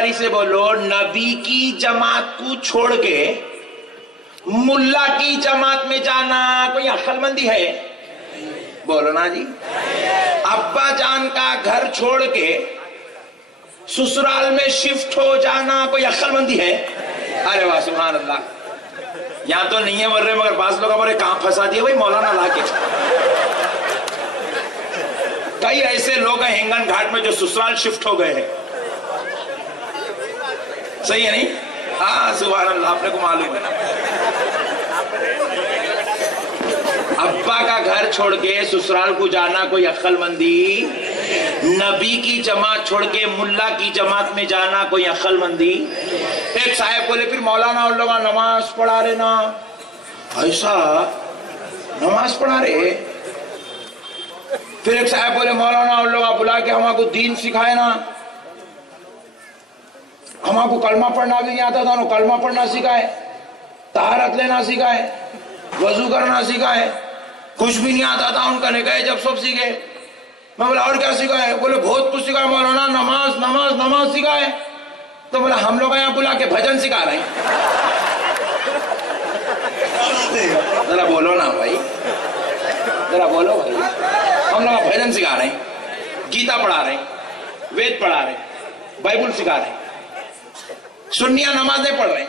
ایمانداری سے بولو، نبی کی جماعت کو چھوڑ کے ملا کی جماعت میں جانا کوئی عقل مندی ہے؟ بولو نا جی۔ ابا جان کا گھر چھوڑ کے سسرال میں شفٹ ہو جانا کوئی عقل مندی ہے؟ ارے واہ سبحان اللہ، یہاں تو نہیں ہے بول رہے، مگر بعض لوگ ہمارے کہاں پھنسا دیے بھائی مولانا لا کے۔ کئی ایسے لوگ ہیں ہنگن گھاٹ میں جو سسرال شفٹ ہو گئے ہیں، صحیح ہے نہیں؟ ہاں سبحان اللہ، آپ نے کو معلوم ہے۔ ابا کا گھر چھوڑ کے سسرال کو جانا کوئی عقل مندی، نبی کی جماعت چھوڑ کے ملا کی جماعت میں جانا کوئی عقل مندی۔ ایک صاحب بولے پھر مولانا ان لوگ نماز پڑھا رہے نا، ایسا نماز پڑھا رہے؟ پھر ایک صاحب بولے مولانا ان لوگ بلا کے ہمارے کو دین سکھائے نا، ہمارے کو کلمہ پڑھنا بھی نہیں آتا تھا، کلمہ پڑھنا سکھائے، طہارت لینا سکھائے، وضو کرنا سکھائے، کچھ بھی نہیں آتا تھا ان کا، نے کہے جب سب سیکھے۔ میں بولا اور کیا سکھائے؟ بولے بہت کچھ سکھائے مولانا، نماز نماز نماز سکھائے۔ تو بولا ہم لوگ یہاں بلا کے بھجن سکھا رہے ہیں۔ ذرا بولو نا بھائی، ذرا بولو بھائی، ہم لوگ بھجن سکھا رہے ہیں، گیتا پڑھا رہے ہیں، وید پڑھا رہے ہیں، بائبل سکھا رہے ہیں، سنیاں نمازیں پڑھ رہے ہیں،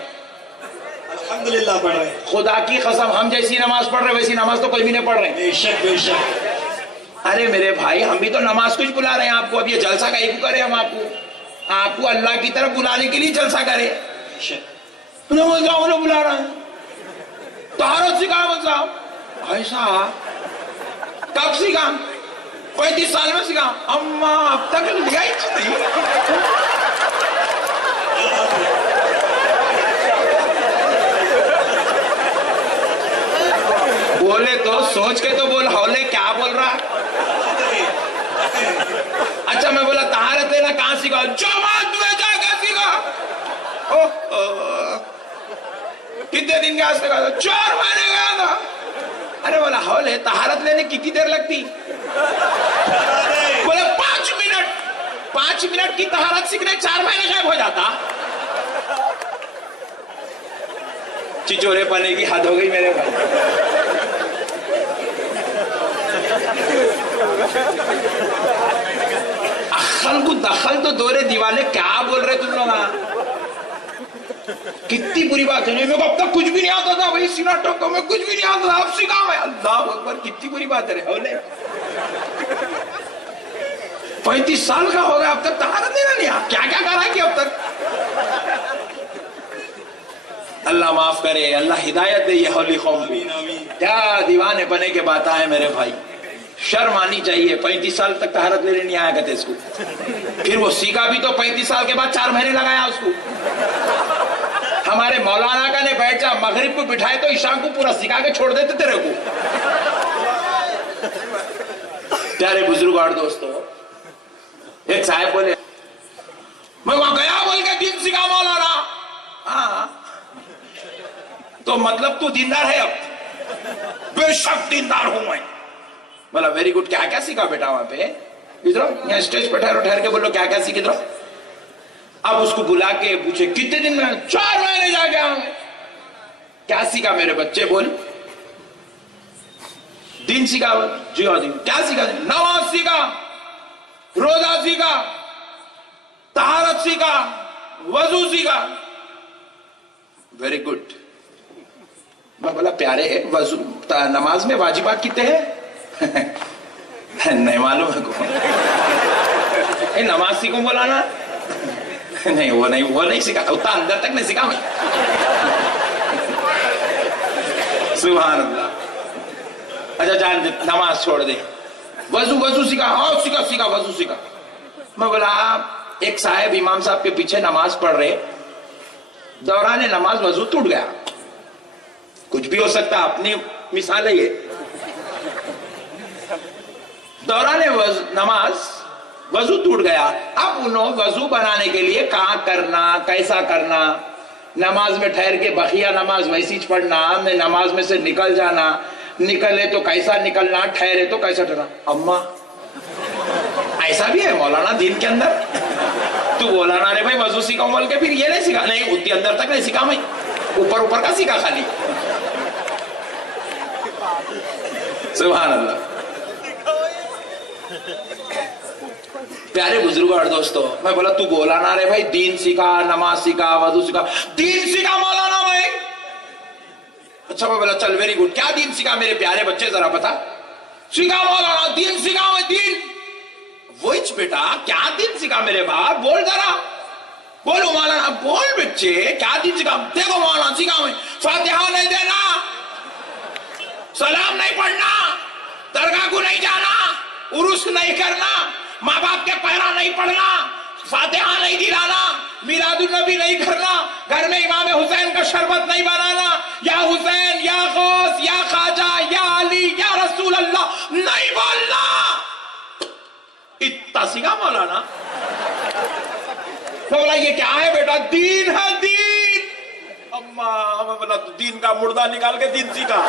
الحمدللہ پڑھ رہے ہیں۔ خدا کی قسم ہم جیسی نماز پڑھ رہے ویسی نماز تو کوئی بھی نہیں پڑھ رہے۔ بے شک بے شک۔ ارے میرے بھائی، ہم بھی تو نماز کچھ بلا رہے ہیں آپ کو، اب یہ جلسہ کہیں کو کرے، ہم آپ کو اللہ کی طرف بلانے کے لیے جلسہ کرے۔ نماز گاؤں بلا رہا ہے، طہارت سکھا مطلب ایسا کب سکھا؟ 35 سال میں سکھا؟ اما اب تک لیا ہی نہیں۔ بولے تو سوچ کے تو بول، ہولے کیا بول رہا؟ اچھا میں بولا طہارت لینا کہاں سیکھا؟ جماعت میں جا کے سیکھا۔ کتنے دن گیا سیکھا؟ 4 مہینے گیا تھا۔ ارے بولا ہولے طہارت لینے کتنی دیر لگتی؟ بولے 5 منٹ۔ 5 منٹ کی طہارت سیکھنے 4 مہینے غائب ہو جاتا؟ چچورے پنے کی حد ہو گئی میرے بھائی۔ اخل کو دخل تو دورے دیوانے، کیا بول رہے تم لوگ؟ کتنی بری بات ہے، میرے کو اب تک کچھ بھی نہیں آتا تھا، وہی سینا ٹوکو میں کچھ بھی نہیں آتا تھا، اب سیکھا میں۔ اللہ اکبر، کتنی بری بات ہے۔ 35 سال کا ہو گیا اب تک طہارت نہیں آ، کیا کیا کرا کہ اب تک؟ اللہ معاف کرے، اللہ ہدایت دے یہ ہولی قوم کو۔ کیا دیوانے بنے کے بات ہے میرے بھائی، شرم آنی چاہیے۔ 35 سال تک طہارت لینے نہیں آیا کرتے اس کو، پھر وہ سیکھا بھی تو 35 سال کے بعد 4 مہینے لگایا اس کو۔ ہمارے مولانا کا نے بیٹھ جا، مغرب کو بٹھائے تو عشاء کو پورا سکھا کے چھوڑ دیتے تیرے کو۔ پیارے بزرگ اور دوستو، ایک صاحب بولے میں وہاں گیا بول کے دین سکھا مولانا۔ ہاں تو مطلب تو دیندار ہے؟ اب بے شک دیندار ہوں میں۔ بولا ویری گڈ، کیا کیا سیکھا بیٹا وہاں پہ؟ ادھر یہاں اسٹیج پہ ٹھہر کے بولو کیا کیا سیکھ ادھر۔ اب اس کو بلا کے پوچھے کتنے دن میں؟ 4 مہینے جا گیا ہوں۔ کیا سیکھا میرے بچے؟ بول دین سیکھا؟ جی ہاں دین۔ کیا سیکھا؟ نماز سیکھا، روزہ سیکھا، طہارت سیکھا، وضو سیکھا۔ Very good. میں بولا پیارے وضو نماز میں واجبات کتنے ہیں؟ نہیں معلوم ہے کو؟ نماز سیکھوں بولا نا؟ نہیں وہ نہیں سیکھا، اتنا اندر تک نہیں سیکھا میں۔ سبحان اللہ۔ اچھا جان نماز چھوڑ دے، وضو سیکھا؟ ہاں سیکھا وضو سیکھا۔ میں بولا ایک صاحب امام صاحب کے پیچھے نماز پڑھ رہے، دوران نماز وضو ٹوٹ گیا، کچھ بھی ہو سکتا، اپنی مثال ہے یہ۔ دوران نماز وضو ٹوٹ گیا، اب انہوں وضو بنانے کے لیے کہاں کرنا، کیسا کرنا، نماز میں ٹھہر کے بقیہ نماز ویسی پڑھنا، میں نماز میں سے نکل جانا، نکلے تو کیسا نکلنا، ٹھہرے تو کیسا ٹھہرنا۔ اما ایسا بھی ہے مولانا دین کے اندر؟ تو بولا نا رے بھائی وضو سکھاؤں بول کے پھر یہ نہیں سکھا, نہیں اتنی اندر تک نہیں سکھا, میں اوپر کا سکھا خالی. سبحان اللہ. پیارے بزرگوں اور دوستو, میں بولا تو بولا نا رے بھائی دین سکھا, نماز سکھا, وضو سکھا. دین سکھا مولانا بھائی. اچھا میں بولا چل ویری گڈ, کیا دین سکھا میرے پیارے بچے ذرا بتا. سکھا مولانا دین سکھا, میں دین. وہی بیٹا کیا دین سکھا میرے باپ, بول ذرا. بولو مولانا, بول بچے کیا دین سکھا. دیکھو مولانا سکھا میں فاتحہ نہیں دینا, سلام نہیں پڑھنا, درگاہ کو نہیں جانا, عرس نہیں کرنا, ماں باپ کے پیرا نہیں پڑھنا, فاتحہ نہیں دلانا, میلاد النبی نہیں کرنا, گھر میں امام حسین کا شربت نہیں بنانا, یا حسین یا غوث یا خواجہ یا علی یا رسول اللہ نہیں بولنا. اتنا سکھا مولانا. بولا یہ کیا ہے بیٹا, دین ہے دین. اماں میں بولا تو دین کا مردہ نکال کے دین سکھا.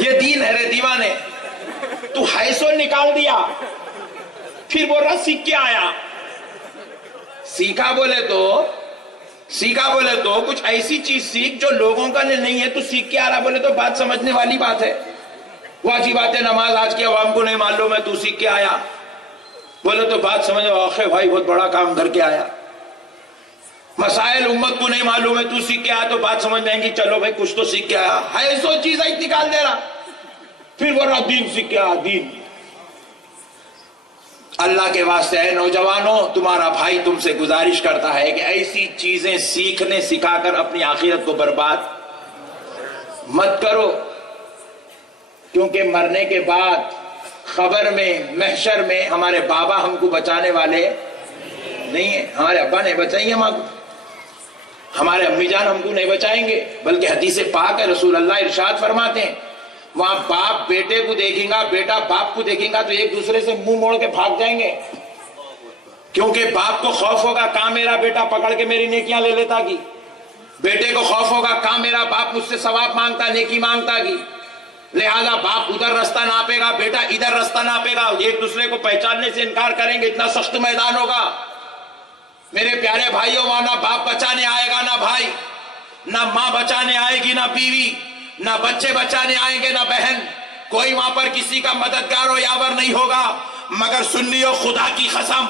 یہ دین ہے رے دیوانے. تو حیثو نکال دیا, پھر بول رہا سیکھ کے آیا. سیکھا بولے تو کچھ ایسی چیز سیکھ جو لوگوں کا نہیں ہے, تو سیکھ کے آ رہا بولے تو بات سمجھنے والی بات ہے. واجبات نماز آج کی عوام کو نہیں معلوم ہے, تو سیکھ کے آیا بولے تو بات سمجھو. آخر بھائی بہت بڑا کام کر کے آیا. مسائل امت کو نہیں معلوم ہے, تو سیکھ کے آیا تو بات سمجھ جائیں گی, چلو بھائی کچھ تو سیکھ کے آیا. ہے سو چیز نکال دے رہا, پھر بول رہا دین سیکھ کے آیا دین. اللہ کے واسطے ہے نوجوانوں, تمہارا بھائی تم سے گزارش کرتا ہے کہ ایسی چیزیں سیکھنے سکھا کر اپنی آخرت کو برباد مت کرو, کیونکہ مرنے کے بعد خبر میں محشر میں ہمارے بابا ہم کو بچانے والے نہیں ہیں. ہمارے ابا نہیں بچائیں گے ہم کو, ہمارے امی جان ہم کو نہیں بچائیں گے, بلکہ حدیث پاک ہے رسول اللہ ارشاد فرماتے ہیں وہاں باپ بیٹے کو دیکھیں گا, بیٹا باپ کو دیکھیں گا تو ایک دوسرے سے منہ موڑ کے بھاگ جائیں گے, کیونکہ باپ کو خوف ہوگا کہاں میرا بیٹا پکڑ کے میری نیکیاں لے لیتا کی, بیٹے کو خوف ہوگا کہاں میرا باپ مجھ سے ثواب مانگتا, نیکی مانگتا کی. لہذا باپ ادھر رستہ ناپے گا, بیٹا ادھر رستہ ناپے گا, ایک دوسرے کو پہچاننے سے انکار کریں گے. اتنا سخت میدان ہوگا میرے پیارے بھائیوں. وہاں نہ باپ بچانے آئے گا نہ بھائی, نہ ماں بچانے آئے گی نہ بیوی, نہ بچے بچانے آئیں گے نہ بہن. کوئی وہاں پر کسی کا مددگار و یاور نہیں ہوگا. مگر سنیو خدا کی قسم,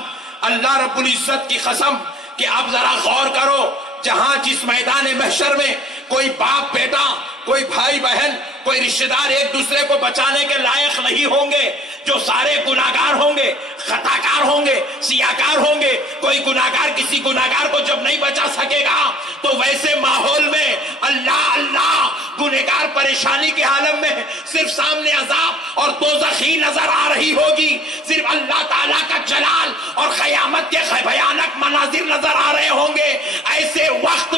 اللہ رب العزت کی قسم, کہ اب ذرا غور کرو, جہاں جس میدان محشر میں کوئی باپ بیٹا, کوئی بھائی بہن, کوئی رشتہ دار ایک دوسرے کو بچانے کے لائق نہیں ہوں گے, جو سارے گناہگار ہوں گے, خطاکار ہوں گے, سیاکار ہوں گے. کوئی گناہگار کسی گناہگار کو جب نہیں بچا سکے گا تو ویسے ماحول میں اللہ اللہ, گنہگار پریشانی کے عالم میں صرف سامنے عذاب اور دوزخ ہی نظر آ رہی ہوگی, صرف اللہ تعالیٰ کا جلال اور قیامت کے بھیانک مناظر نظر آ رہے ہوں گے. ایسے وقت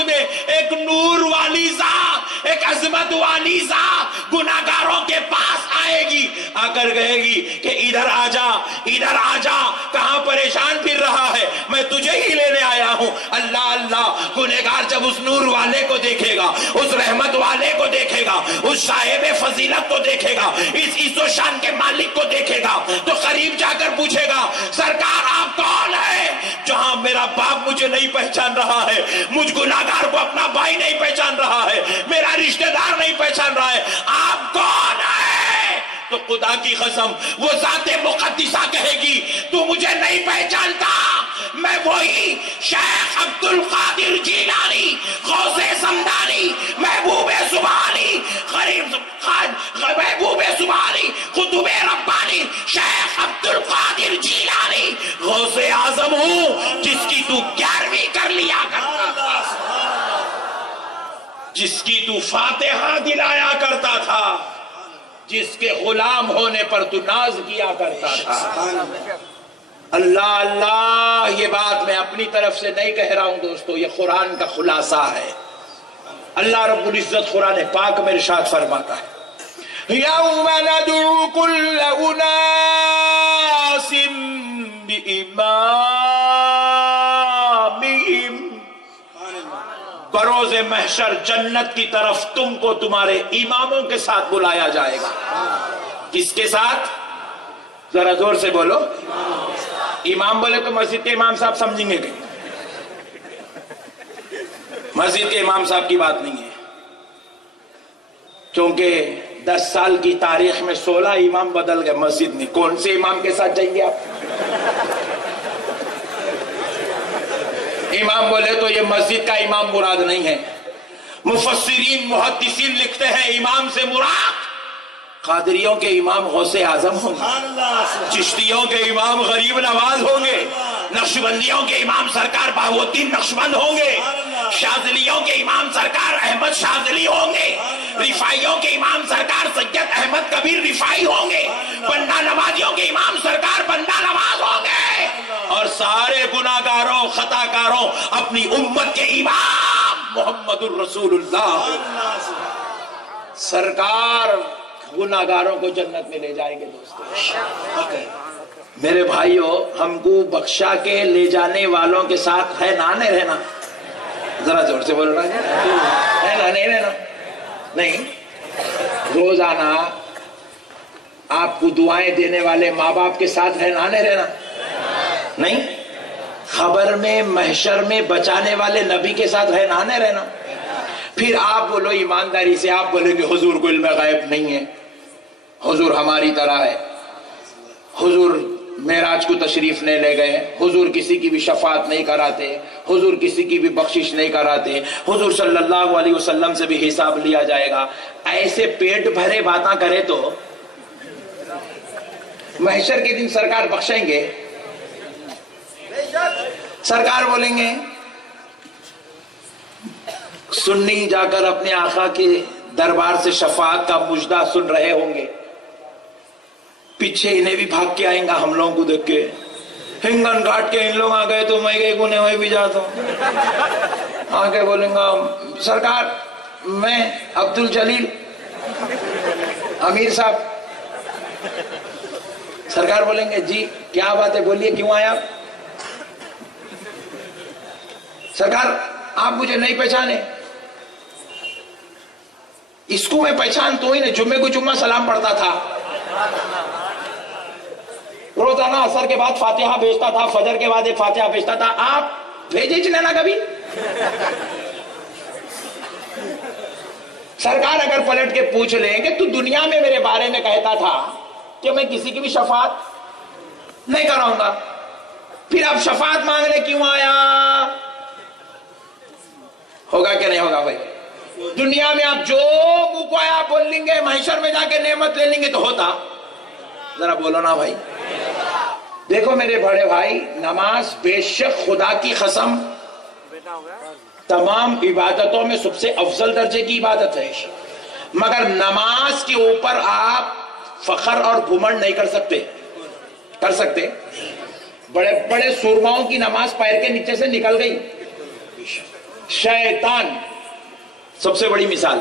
میں ایک نور والی ذات, ایک عظمت والی ذات گناہگاروں کے پاس آئے گی, آ کر کہے گی کہ ادھر آ جا, کہاں پریشان پھر رہا ہے, میں تجھے ہی لینے آیا ہوں. اللہ اللہ. گنہگار جب اس نور والے کو دیکھے گا, اس رحمت والے کو دیکھے گا, اس صاحب فضیلت کو دیکھے گا, اس عز و شان کے مالک کو دیکھے گا, تو قریب جا کر پوچھے گا سرکار آپ کون ہے؟ جہاں میرا باپ مجھے نہیں پہچان رہا ہے, مجھ گناہگار کو اپنا بھائی نہیں پہچان رہا ہے, میرا رشتہ دار نہیں پہچان رہا ہے, آپ کون ہے؟ تو خدا کی قسم وہ ذات مقدسہ کہے گی تو مجھے نہیں پہچانتا, میں وہی شیخ عبد القادر جیلانی, غوث سمدانی, محبوب سبحانی, محبوب سبحانی, قطب ربانی, شیخ عبد القادر جیلانی, غوث اعظم ہوں جس کی تو 11ویں کر لیا کرتا تھا, جس کی تو فاتحہ دلایا کرتا تھا, جس کے غلام ہونے پر تو ناز کیا کرتا تھا. اللہ اللہ. یہ بات میں اپنی طرف سے نہیں کہہ رہا ہوں دوستو, یہ قرآن کا خلاصہ ہے. اللہ رب العزت قرآن پاک میں ارشاد فرماتا ہے یوم ندعو کل اناس بإمامہم, بروز محشر جنت کی طرف تم کو تمہارے اماموں کے ساتھ بلایا جائے گا. کس کے ساتھ؟ ذرا زور سے بولو. امام بولے تو مسجد کے امام صاحب سمجھیں گے کہ مسجد کے امام صاحب کی بات نہیں ہے, کیونکہ 10 سال کی تاریخ میں 16 امام بدل گئے مسجد میں. کون سے امام کے ساتھ جائیں گے آپ؟ امام بولے تو یہ مسجد کا امام مراد نہیں ہے. مفسرین محدثین لکھتے ہیں امام سے مراد قادریوں کے امام غوث اعظم ہوں گے, چشتیوں کے امام غریب نواز ہوں گے, نقشبندیوں کے امام سرکار بہاؤالدین نقشبند ہوں گے, شاذلیوں کے امام سرکار احمد شاذلی ہوں گے, رفاعیوں کے امام سرکار سید احمد کبیر رفاعی ہوں گے, بندہ نوازیوں کے امام سرکار بندہ نواز ہوں گے, اور سارے گناہگاروں خطاکاروں اپنی امت کے امام محمد الرسول اللہ سرکار گناہگاروں کو جنت میں لے جائیں گے. دوستو میرے بھائیوں, ہم کو بخشا کے لے جانے والوں کے ساتھ ہے نا نہیں رہنا؟ ذرا زور سے بولو نا, ہے نا نہیں رہنا؟ نہیں. روزانہ آپ کو دعائیں دینے والے ماں باپ کے ساتھ ہے نا نہیں رہنا؟ نہیں. خبر میں محشر میں بچانے والے نبی کے ساتھ ہے نا نہیں رہنا؟ پھر آپ بولو ایمانداری سے, آپ بولے کہ حضور کو علم غیب نہیں ہے, حضور ہماری طرح ہے, حضور معراج کو تشریف نہیں لے گئے, حضور کسی کی بھی شفاعت نہیں کراتے, حضور کسی کی بھی بخشش نہیں کراتے, حضور صلی اللہ علیہ وسلم سے بھی حساب لیا جائے گا. ایسے پیٹ بھرے باتاں کرے تو محشر کے دن سرکار بخشیں گے؟ سرکار بولیں گے سنی جا کر اپنے آقا کے دربار سے شفاعت کا مجدہ سن رہے ہوں گے, پیچھے انہیں بھی بھاگ کے آئیں گا ہم لوگوں کو دیکھ کے, ہنگن کاٹ کے ان لوگ آ گئے تو میں گئے گنے ہوئے بھی جاتا ہوں. آگے بولیں گا سرکار میں عبد الجلیل امیر صاحب. سرکار بولیں گے جی کیا بات ہے, بولیے کیوں آئے آپ؟ سرکار آپ مجھے نہیں پہچانے؟ اس کو میں پہچان تو ہی نہیں, جمعے کو جمعہ سلام پڑھتا تھا, روزانہ عصر کے بعد فاتحہ بھیجتا تھا, فجر کے بعد ایک فاتحہ بھیجتا تھا, آپ بھیجے چنے نا کبھی؟ سرکار اگر پلٹ کے پوچھ لیں کہ تو دنیا میں میرے بارے میں کہتا تھا کہ میں کسی کی بھی شفاعت نہیں کراؤں گا, پھر آپ شفاعت مانگنے کیوں آیا؟ ہوگا کہ نہیں ہوگا بھائی؟ دنیا میں آپ جو منہ کو آیا بول لیں گے, محشر میں جا کے نعمت لے لیں گے تو ہوتا؟ ذرا بولو نا بھائی. دیکھو میرے بڑے بھائی, نماز بے شک خدا کی قسم تمام عبادتوں میں سب سے افضل درجے کی عبادت ہے, مگر نماز کے اوپر آپ فخر اور گھمنڈ نہیں کر سکتے. کر سکتے؟ بڑے بڑے سورماؤں کی نماز پیر کے نیچے سے نکل گئی. شیطان سب سے بڑی مثال.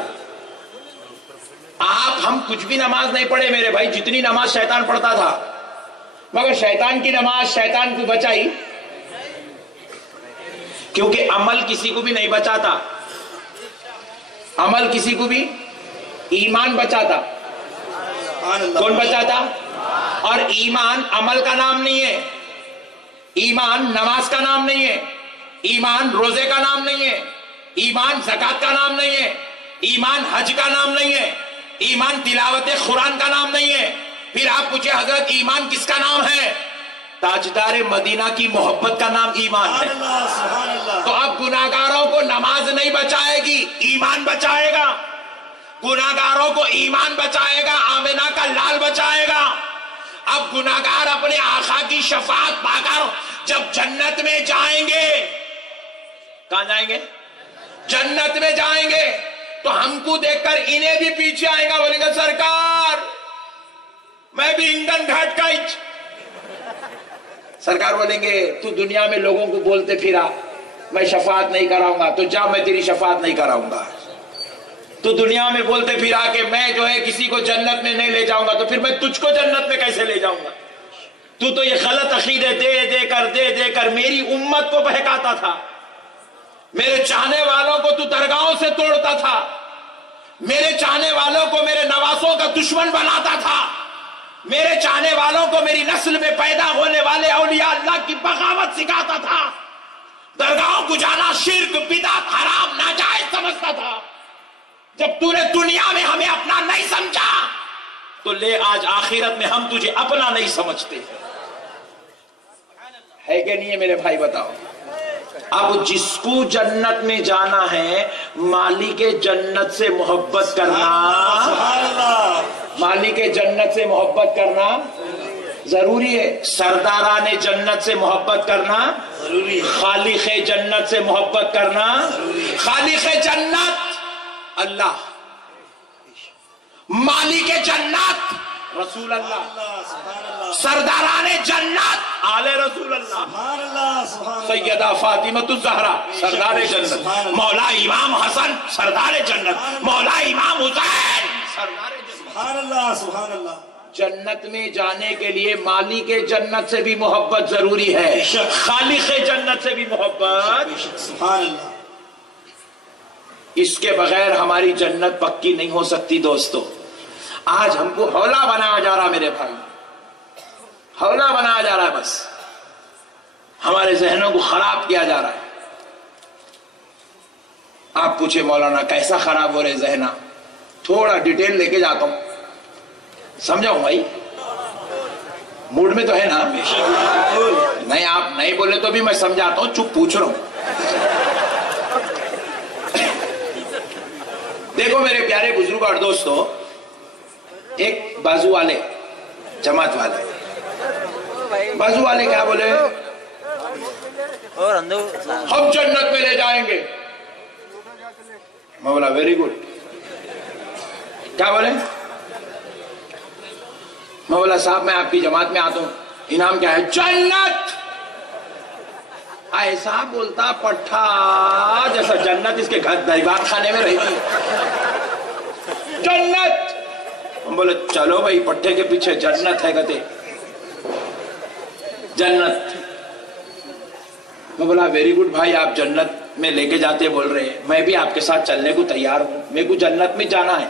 آپ ہم کچھ بھی نماز نہیں پڑھے میرے بھائی, جتنی نماز شیطان پڑھتا تھا, مگر شیطان کی نماز شیطان کو بچائی, کیونکہ عمل کسی کو بھی نہیں بچاتا. عمل کسی کو بھی, ایمان بچاتا. کون بچاتا؟ اور ایمان عمل کا نام نہیں ہے, ایمان نماز کا نام نہیں ہے, ایمان روزے کا نام نہیں ہے, ایمان زکات کا نام نہیں ہے, ایمان حج کا نام نہیں ہے, ایمان تلاوت قرآن کا نام نہیں ہے. پھر آپ پوچھے حضرت ایمان کس کا نام ہے؟ تاجدار مدینہ کی محبت کا نام ایمان ہے. تو اب گناہگاروں کو نماز نہیں بچائے گی, ایمان بچائے گا. گناہگاروں کو ایمان بچائے گا, آمنہ کا لال بچائے گا. اب گناہگار اپنے آقا کی شفاعت پا کر جب جنت میں جائیں گے, کہاں جائیں گے؟ جنت میں جائیں گے, تو ہم کو دیکھ کر انہیں بھی پیچھے آئے گا, بولیں گے سرکار میں بھی انگن گھاٹ کا. سرکار بولیں گے تو دنیا میں لوگوں کو بولتے پھرا میں شفاعت نہیں کراؤں گا, تو جا میں تیری شفاعت نہیں کراؤں گا. تو دنیا میں بولتے پھرا کہ میں جو ہے کسی کو جنت میں نہیں لے جاؤں گا, تو پھر میں تجھ کو جنت میں کیسے لے جاؤں گا؟ تو یہ غلط عقیدے دے دے کر میری امت کو بہکاتا تھا. میرے چاہنے والوں کو تو درگاہوں سے توڑتا تھا, میرے چاہنے والوں کو میرے نواسوں کا دشمن بناتا تھا. میرے چاہنے والوں کو میری نسل میں پیدا ہونے والے اولیاء اللہ کی بغاوت سکھاتا تھا، درگاہوں کو جانا شرک بدعت حرام ناجائز سمجھتا تھا۔ جب تو نے دنیا میں ہمیں اپنا نہیں سمجھا تو لے آج آخرت میں ہم تجھے اپنا نہیں سمجھتے، ہے کہ نہیں ہے میرے بھائی بتاؤ؟ اب جس کو جنت میں جانا ہے مالک جنت سے محبت کرنا، سبحان اللہ، مالک جنت سے محبت کرنا ضروری ہے، سرداران جنت سے محبت کرنا ضروری ہے، خالق جنت سے محبت کرنا، خالق جنت اللہ، مالک جنت رسول اللہ، سبحان اللہ، سرداران جنت آل رسول اللہ، سبحان اللہ، سبحان اللہ، سیدہ فاطمۃ الزہرا سردار جنت، مولا امام حسن سردار جنت، مولا امام حسین سردار جنت۔ سبحان اللہ، سبحان اللہ، جنت میں جانے کے لیے مالک جنت سے بھی محبت ضروری ہے، خالق جنت سے بھی محبت، سبحان اللہ، اس کے بغیر ہماری جنت پکی نہیں ہو سکتی۔ دوستو آج ہم کو حولا بنایا جا رہا، میرے بھائی حولا بنایا جا رہا ہے، بس ہمارے ذہنوں کو خراب کیا جا رہا ہے۔ آپ پوچھے مولانا کیسا خراب ہو رہے ذہن؟ تھوڑا ڈیٹیل لے کے جاتا ہوں، سمجھاؤں بھائی؟ موڈ میں تو ہے نا؟ نہیں آپ نہیں بولے تو بھی میں سمجھاتا ہوں، چپ پوچھ رہا ہوں۔ دیکھو میرے پیارے بزرگ اور دوستو، ایک بازو والے جماعت والے بازو والے کیا بولے؟ ہم جنت میں لے جائیں گے۔ میں بولا ویری گڈ۔ کیا بولے؟ میں بولا صاحب میں آپ کی جماعت میں آتا ہوں، انعام کیا ہے؟ جنت۔ ایسا بولتا پٹھا جیسا جنت اس کے گھر دہیبات خانے میں رہتی جنت۔ ہم بولے چلو بھائی پٹھے کے پیچھے جنت ہے کہتے جنت۔ میں بولا ویری گڈ بھائی، آپ جنت میں لے کے جاتے بول رہے ہیں، میں بھی آپ کے ساتھ چلنے کو تیار ہوں، میرے کو جنت میں جانا ہے،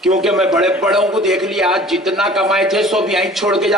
کیونکہ میں بڑے بڑوں کو دیکھ لیا آج جتنا کمائے تھے سب یہیں چھوڑ کے جا